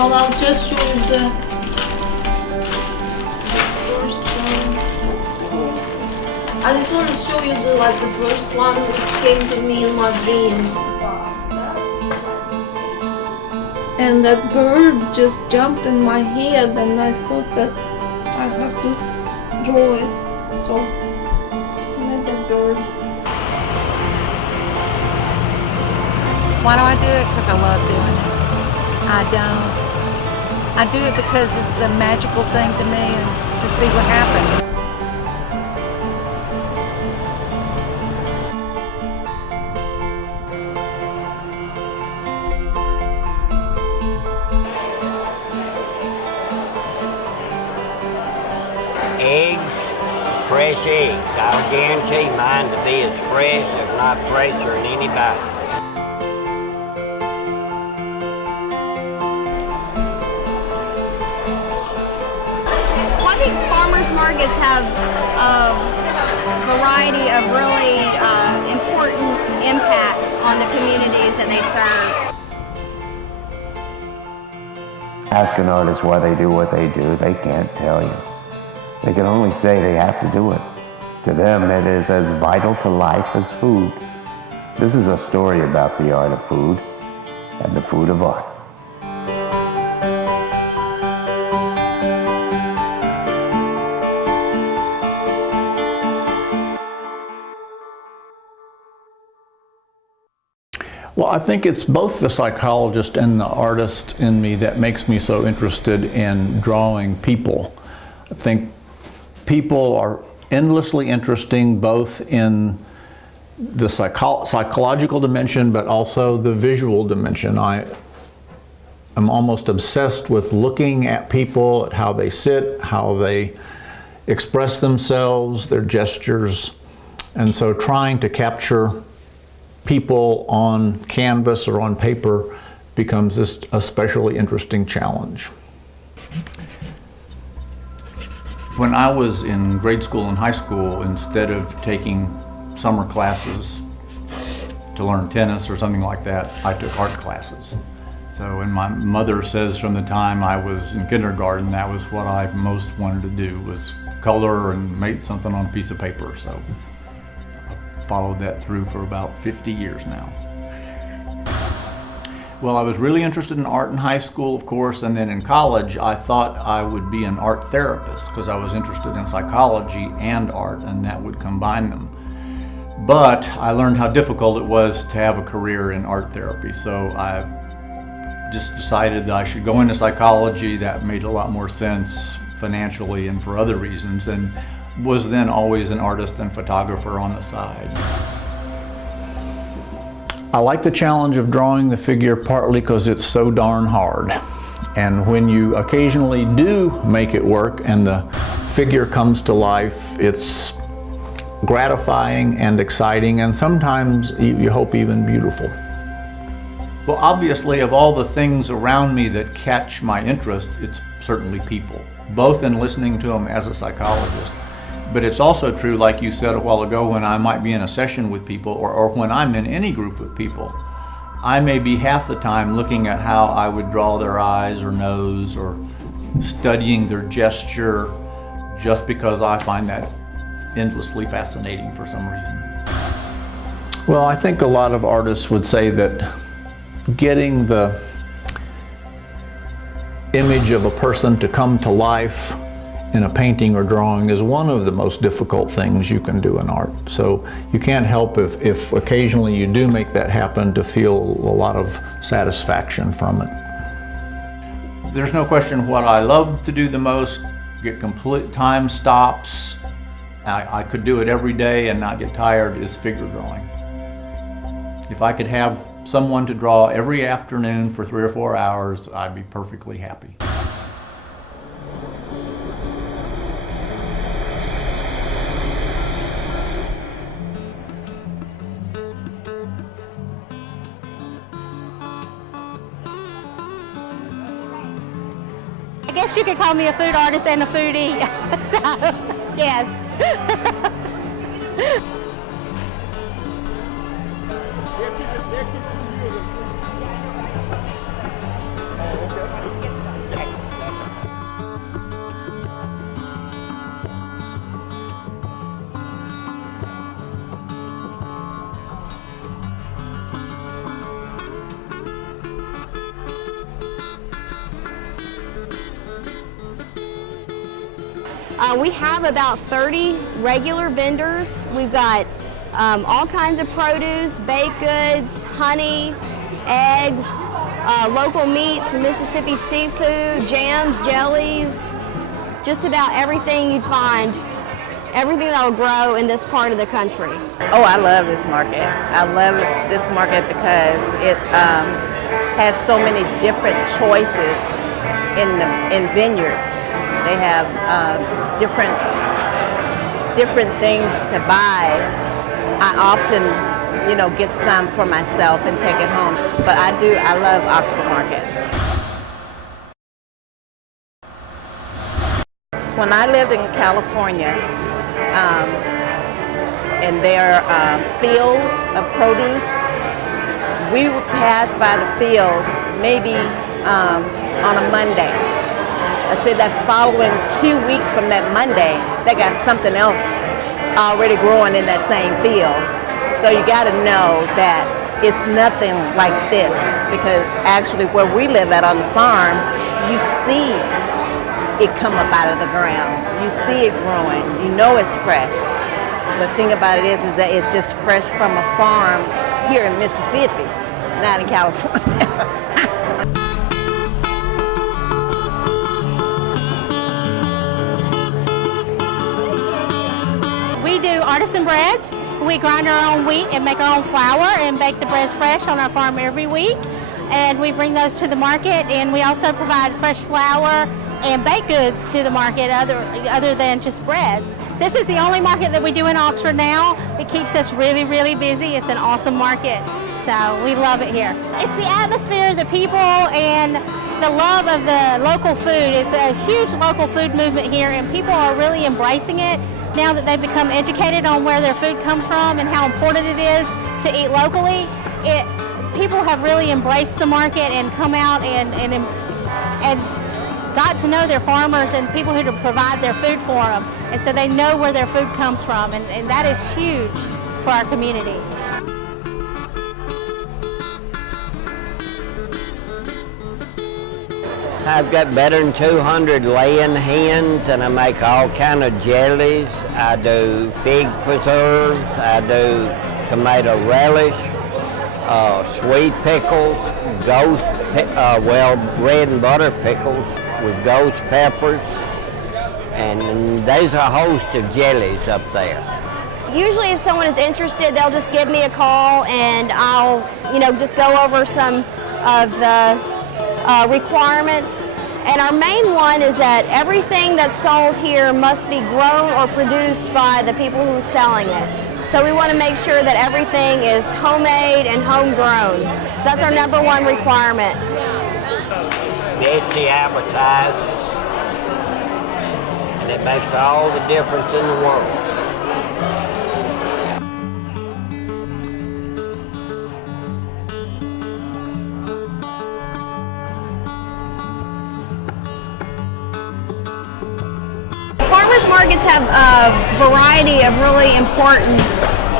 Well, I'll just show you the first one. I just want to show you the first one which came to me in my dream. And that bird just jumped in my head, and I thought that I have to draw it. So I made that bird. Why do I do it? Because I love doing it. I don't. I do it because it's a magical thing to me and to see what happens. Eggs, fresh eggs. I'll guarantee mine to be as fresh, if not fresher than anybody. I think farmers markets have a variety of really important impacts on the communities that they serve. Ask an artist why they do what they do, they can't tell you. They can only say they have to do it. To them, it is as vital to life as food. This is a story about the art of food and the food of art. Well, I think it's both the psychologist and the artist in me that makes me so interested in drawing people. I think people are endlessly interesting, both in the psychological dimension, but also the visual dimension. I am almost obsessed with looking at people, at how they sit, how they express themselves, their gestures, and so trying to capture people on canvas or on paper becomes this especially interesting challenge. When I was in grade school and high school, instead of taking summer classes to learn tennis or something like that, I took art classes. So, and my mother says from the time I was in kindergarten, that was what I most wanted to do, was color and make something on a piece of paper. So followed that through for about 50 years now. Well, I was really interested in art in high school, of course, and then in college I thought I would be an art therapist because I was interested in psychology and art, and that would combine them. But I learned how difficult it was to have a career in art therapy, so I just decided that I should go into psychology. That made a lot more sense financially and for other reasons, and was then always an artist and photographer on the side. I like the challenge of drawing the figure partly because it's so darn hard. And when you occasionally do make it work and the figure comes to life, it's gratifying and exciting, and sometimes you hope even beautiful. Well, obviously, of all the things around me that catch my interest, it's certainly people, both in listening to them as a psychologist. But it's also true, like you said a while ago, when I might be in a session with people, or when I'm in any group of people, I may be half the time looking at how I would draw their eyes or nose, or studying their gesture, just because I find that endlessly fascinating for some reason. Well, I think a lot of artists would say that getting the image of a person to come to life in a painting or drawing is one of the most difficult things you can do in art. So you can't help if occasionally you do make that happen to feel a lot of satisfaction from it. There's no question what I love to do the most, get complete time stops, I could do it every day and not get tired, is figure drawing. If I could have someone to draw every afternoon for 3 or 4 hours, I'd be perfectly happy. I guess you could call me a food artist and a foodie. So, yes. We have about 30 regular vendors. We've got all kinds of produce, baked goods, honey, eggs, local meats, Mississippi seafood, jams, jellies, just about everything you'd find, everything that will grow in this part of the country. Oh, I love this market. I love this market because it has so many different choices in vineyards. They have different things to buy. I often, get some for myself and take it home. But I love Oxford Market. When I lived in California, and there are fields of produce, we would pass by the fields maybe on a Monday. I said that following 2 weeks from that Monday, they got something else already growing in that same field. So you got to know that it's nothing like this, because actually where we live at on the farm, you see it come up out of the ground. You see it growing. You know it's fresh. The thing about it is that it's just fresh from a farm here in Mississippi, not in California. We do artisan breads. We grind our own wheat and make our own flour and bake the breads fresh on our farm every week. And we bring those to the market, and we also provide fresh flour and baked goods to the market other than just breads. This is the only market that we do in Oxford now. It keeps us really, really busy. It's an awesome market, so we love it here. It's the atmosphere, the people, and the love of the local food. It's a huge local food movement here, and people are really embracing it now that they've become educated on where their food comes from and how important it is to eat locally. People have really embraced the market and come out and got to know their farmers and people who provide their food for them, and so they know where their food comes from, and that is huge for our community. I've got better than 200 laying hens, and I make all kind of jellies. I do fig preserves. I do tomato relish, sweet pickles, bread and butter pickles with ghost peppers, and there's a host of jellies up there. Usually if someone is interested, they'll just give me a call, and I'll just go over some of the requirements. And our main one is that everything that's sold here must be grown or produced by the people who are selling it. So we want to make sure that everything is homemade and homegrown. So that's our number one requirement. Betsy advertises, and it makes all the difference in the world. Farmers markets have a variety of really important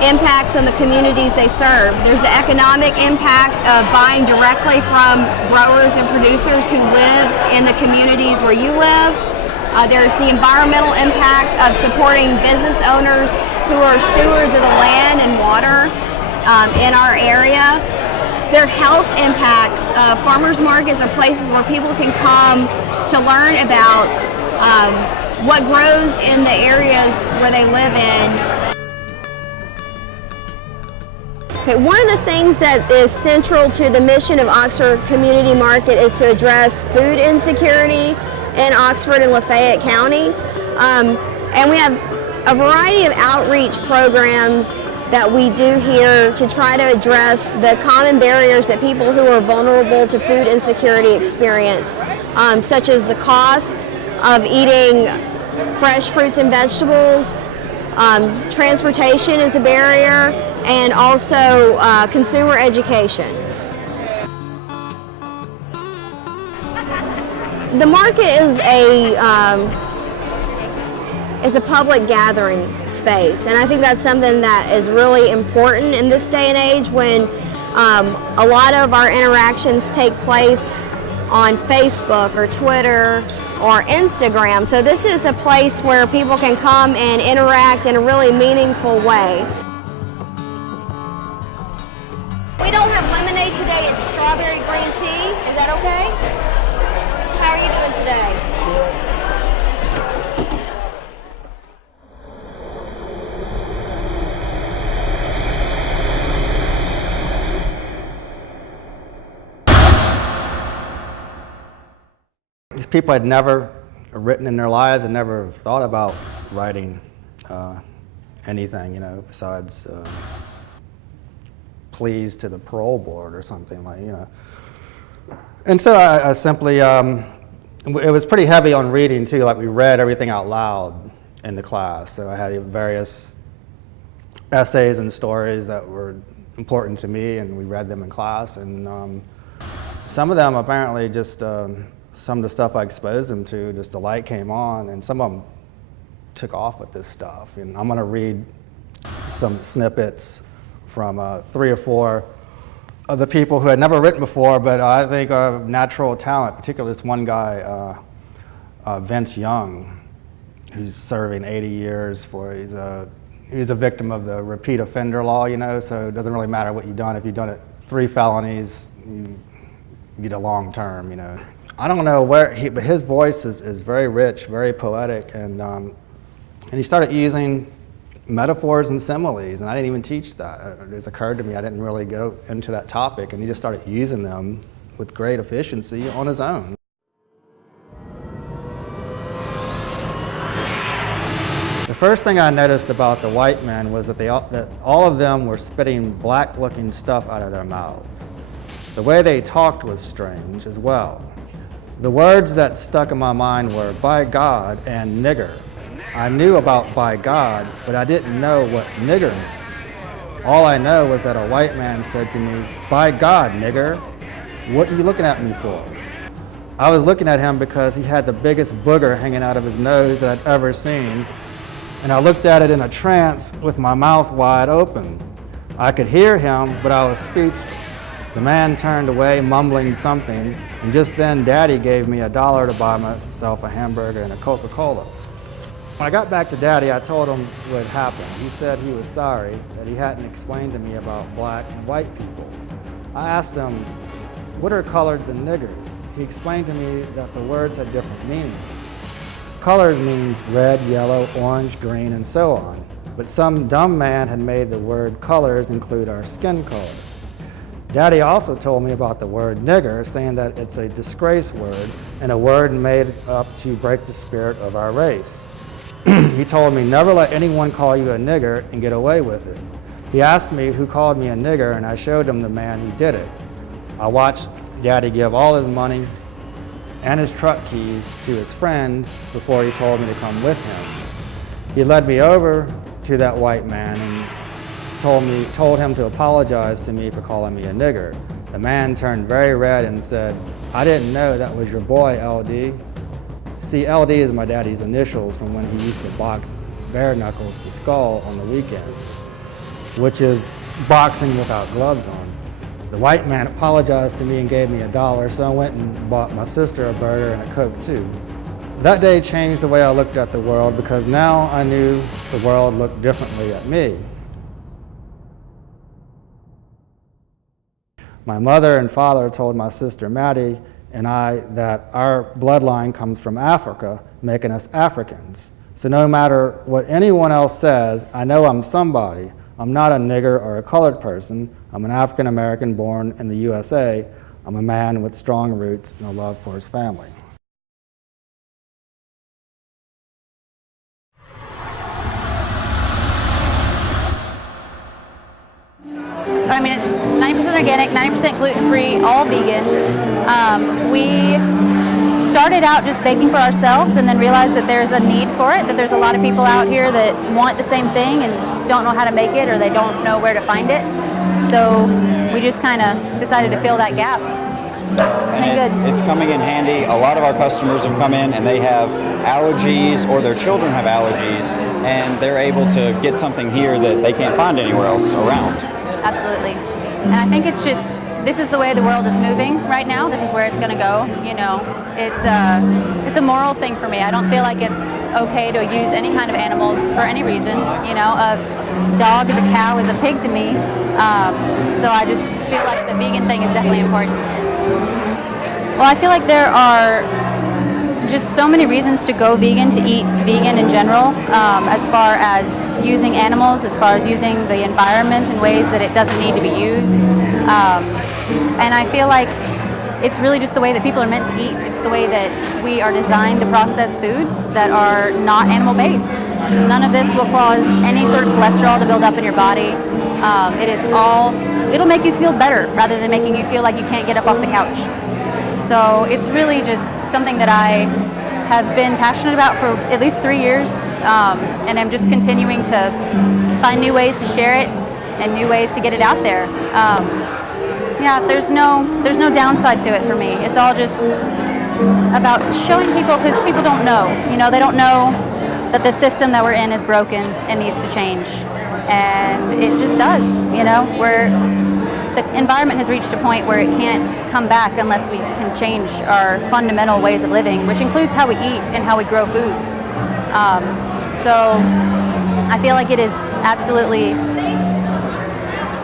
impacts on the communities they serve. There's the economic impact of buying directly from growers and producers who live in the communities where you live. There's the environmental impact of supporting business owners who are stewards of the land and water in our area. There are health impacts. Farmers markets are places where people can come to learn about what grows in the areas where they live in. Okay, one of the things that is central to the mission of Oxford Community Market is to address food insecurity in Oxford and Lafayette County. And we have a variety of outreach programs that we do here to try to address the common barriers that people who are vulnerable to food insecurity experience, such as the cost of eating fresh fruits and vegetables. Transportation is a barrier, and also consumer education. The market is a public gathering space, and I think that's something that is really important in this day and age when a lot of our interactions take place on Facebook or Twitter or Instagram. So this is a place where people can come and interact in a really meaningful way. We don't have lemonade today, it's strawberry green tea. Is that okay? How are you doing today? These people had never written in their lives and never thought about writing anything, you know, besides pleas to the parole board or something like, you know. And so I simply, it was pretty heavy on reading too, like we read everything out loud in the class. So I had various essays and stories that were important to me, and we read them in class. And some of them apparently just, some of the stuff I exposed them to, just the light came on, and some of them took off with this stuff. And I'm gonna read some snippets from 3 or 4 of the people who had never written before, but I think are natural talent, particularly this one guy, Vince Young, who's serving 80 years for, he's a victim of the repeat offender law, you know, so it doesn't really matter what you've done. If you've done it 3 felonies, you get a long term, you know. I don't know where, but his voice is very rich, very poetic, and he started using metaphors and similes, and I didn't even teach that. It just occurred to me I didn't really go into that topic, and he just started using them with great efficiency on his own. The first thing I noticed about the white men was that all of them were spitting black-looking stuff out of their mouths. The way they talked was strange as well. The words that stuck in my mind were "by God" and "nigger." I knew about "by God," but I didn't know what "nigger" meant. All I know was that a white man said to me, "By God, nigger, what are you looking at me for?" I was looking at him because he had the biggest booger hanging out of his nose that I'd ever seen, and I looked at it in a trance with my mouth wide open. I could hear him, but I was speechless. The man turned away, mumbling something, and just then Daddy gave me $1 to buy myself a hamburger and a Coca-Cola. When I got back to Daddy, I told him what happened. He said he was sorry that he hadn't explained to me about black and white people. I asked him, what are coloreds and niggers? He explained to me that the words had different meanings. Colors means red, yellow, orange, green, and so on. But some dumb man had made the word colors include our skin color. Daddy also told me about the word nigger, saying that it's a disgrace word and a word made up to break the spirit of our race. He told me never let anyone call you a nigger and get away with it. He asked me who called me a nigger, and I showed him the man who did it. I watched Daddy give all his money and his truck keys to his friend before he told me to come with him. He led me over to that white man and told him to apologize to me for calling me a nigger. The man turned very red and said, "I didn't know that was your boy, LD." See, LD is my daddy's initials from when he used to box bare knuckles to skull on the weekends, which is boxing without gloves on. The white man apologized to me and gave me $1, so I went and bought my sister a burger and a Coke too. That day changed the way I looked at the world, because now I knew the world looked differently at me. My mother and father told my sister Maddie and I that our bloodline comes from Africa, making us Africans. So no matter what anyone else says, I know I'm somebody. I'm not a nigger or a colored person. I'm an African American born in the USA. I'm a man with strong roots and a love for his family. I mean, it's 90% organic, 90% gluten-free, all vegan. We started out just baking for ourselves and then realized that there's a need for it, that there's a lot of people out here that want the same thing and don't know how to make it, or they don't know where to find it. So we just kind of decided to fill that gap. It's been good. It's coming in handy. A lot of our customers have come in and they have allergies, or their children have allergies, and they're able to get something here that they can't find anywhere else around. Absolutely. And I think it's just, this is the way the world is moving right now. This is where it's going to go, you know. It's a moral thing for me. I don't feel like it's okay to use any kind of animals for any reason. You know, a dog is a cow is a pig to me. So I just feel like the vegan thing is definitely important. Well, I feel like there are just so many reasons to go vegan, to eat vegan in general, as far as using animals, as far as using the environment in ways that it doesn't need to be used. And I feel like it's really just the way that people are meant to eat. It's the way that we are designed to process foods that are not animal-based. None of this will cause any sort of cholesterol to build up in your body. It'll make you feel better rather than making you feel like you can't get up off the couch. So it's really just something that I have been passionate about for at least 3 years, and I'm just continuing to find new ways to share it and new ways to get it out there. Yeah, there's no downside to it for me. It's all just about showing people, because people don't know. You know, they don't know that the system that we're in is broken and needs to change, and it just does. You know, the environment has reached a point where it can't come back unless we can change our fundamental ways of living, which includes how we eat and how we grow food. So I feel like it is absolutely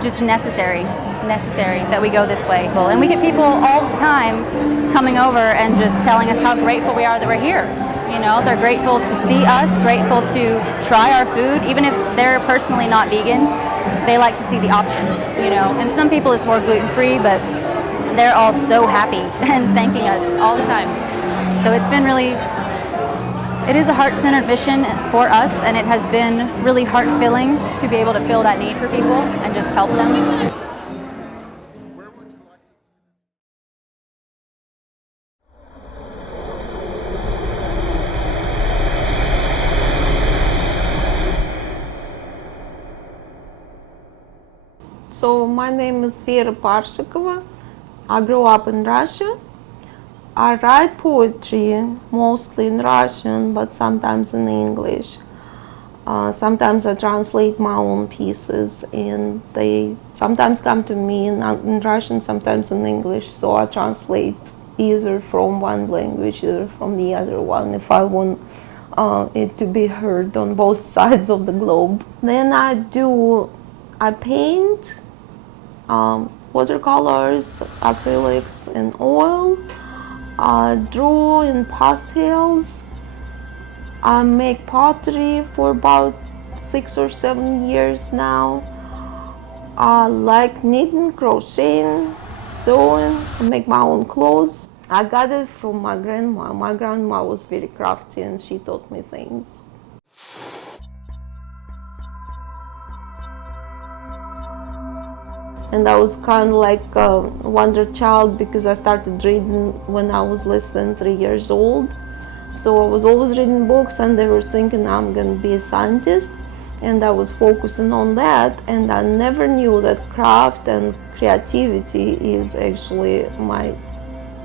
just necessary that we go this way. And we get people all the time coming over and just telling us how grateful we are that we're here. You know, they're grateful to see us, grateful to try our food, even if they're personally not vegan. They like to see the option, you know. And some people it's more gluten-free, but they're all so happy and thanking us all the time. So it's been really, it is a heart-centered mission for us, and it has been really heart-filling to be able to fill that need for people and just help them. So my name is Vera Parshikova. I grew up in Russia. I write poetry mostly in Russian, but sometimes in English. Sometimes I translate my own pieces, and they sometimes come to me in Russian, sometimes in English. So I translate either from one language, either from the other one, if I want it to be heard on both sides of the globe. Then I paint watercolors, acrylics, and oil. I draw in pastels. I make pottery for about 6 or 7 years now. I like knitting, crocheting, sewing. I make my own clothes. I got it from my grandma. My grandma was very crafty and she taught me things. And I was kind of like a wonder child because I started reading when I was less than 3 years old. So I was always reading books, and they were thinking I'm going to be a scientist, and I was focusing on that, and I never knew that craft and creativity is actually my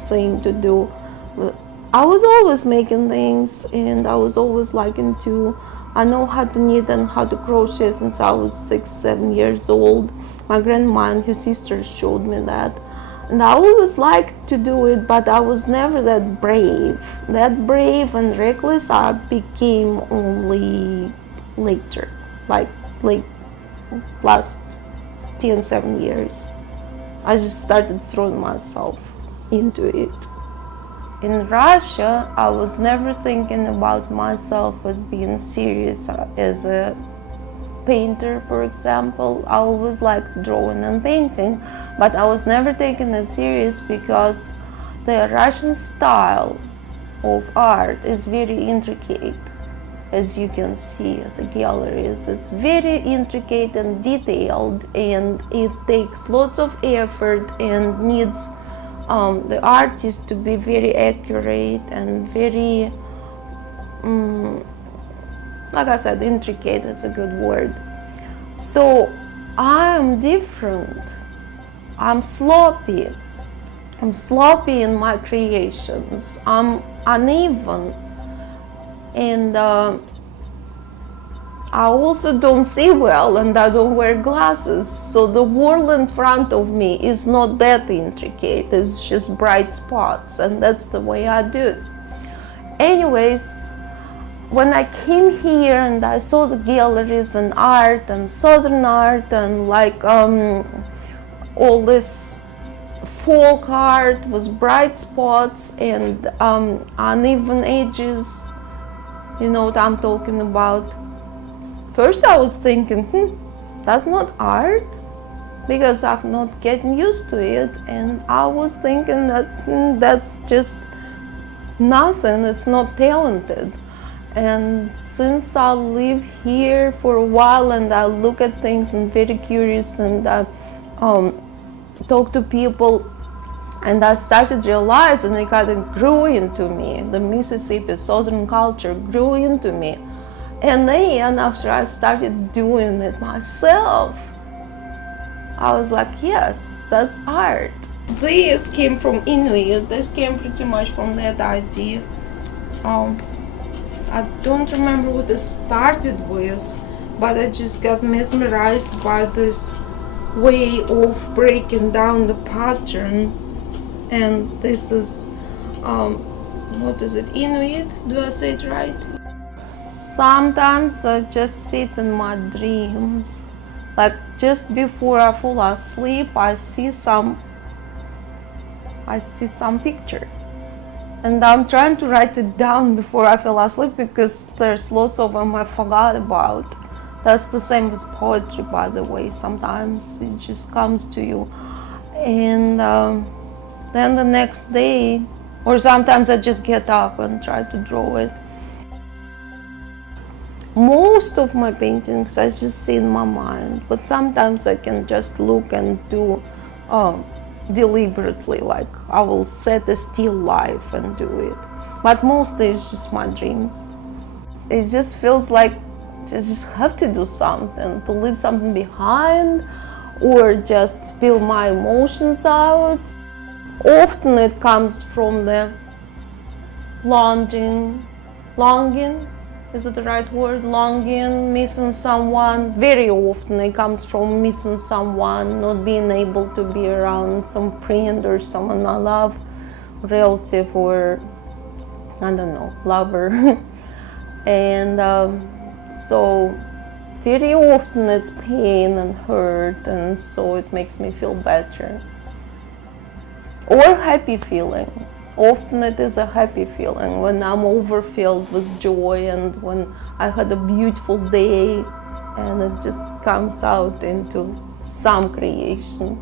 thing to do. I was always making things, and I was always liking to, I know how to knit and how to crochet since I was 6-7 years old. My grandma and her sisters showed me that. And I always liked to do it, but I was never that brave. That brave and reckless I became only later, like last 7 years. I just started throwing myself into it. In Russia, I was never thinking about myself as being serious as a painter, for example. I always liked drawing and painting, but I was never taking it serious because the Russian style of art is very intricate, as you can see at the galleries. It's very intricate and detailed, and it takes lots of effort and needs the artist to be very accurate and very like I said, intricate is a good word. So I'm different. I'm sloppy. I'm sloppy in my creations. I'm uneven. And I also don't see well and I don't wear glasses, so the world in front of me is not that intricate, it's just bright spots, and that's the way I do it. Anyways, when I came here and I saw the galleries and art and southern art and like all this folk art with bright spots and uneven edges, you know what I'm talking about. First I was thinking, that's not art, because I've not getting used to it, and I was thinking that that's just nothing, it's not talented. And since I live here for a while and I look at things and very curious and I talk to people, and I started realizing it kind of grew into me. The Mississippi Southern culture grew into me. And then after I started doing it myself, I was like, yes, that's art. This came from Inuit. This came pretty much from that idea. I don't remember what it started with, but I just got mesmerized by this way of breaking down the pattern. And this is, what is it, Inuit? Do I say it right? Sometimes I just sit in my dreams. Like just before I fall asleep, I see some picture. And I'm trying to write it down before I fall asleep because there's lots of them I forgot about. That's the same with poetry, by the way. Sometimes it just comes to you. And then the next day, or sometimes I just get up and try to draw it. Most of my paintings I just see in my mind, but sometimes I can just look and do deliberately, like I will set a still life and do it. But mostly it's just my dreams. It just feels like I just have to do something, to leave something behind, or just spill my emotions out. Often it comes from the longing, is it the right word? Longing, missing someone. Very often it comes from missing someone, not being able to be around some friend or someone I love, relative or, I don't know, lover. And so very often it's pain and hurt, and so it makes me feel better. Or happy feeling. Often it is a happy feeling when I'm overfilled with joy and when I had a beautiful day and it just comes out into some creation.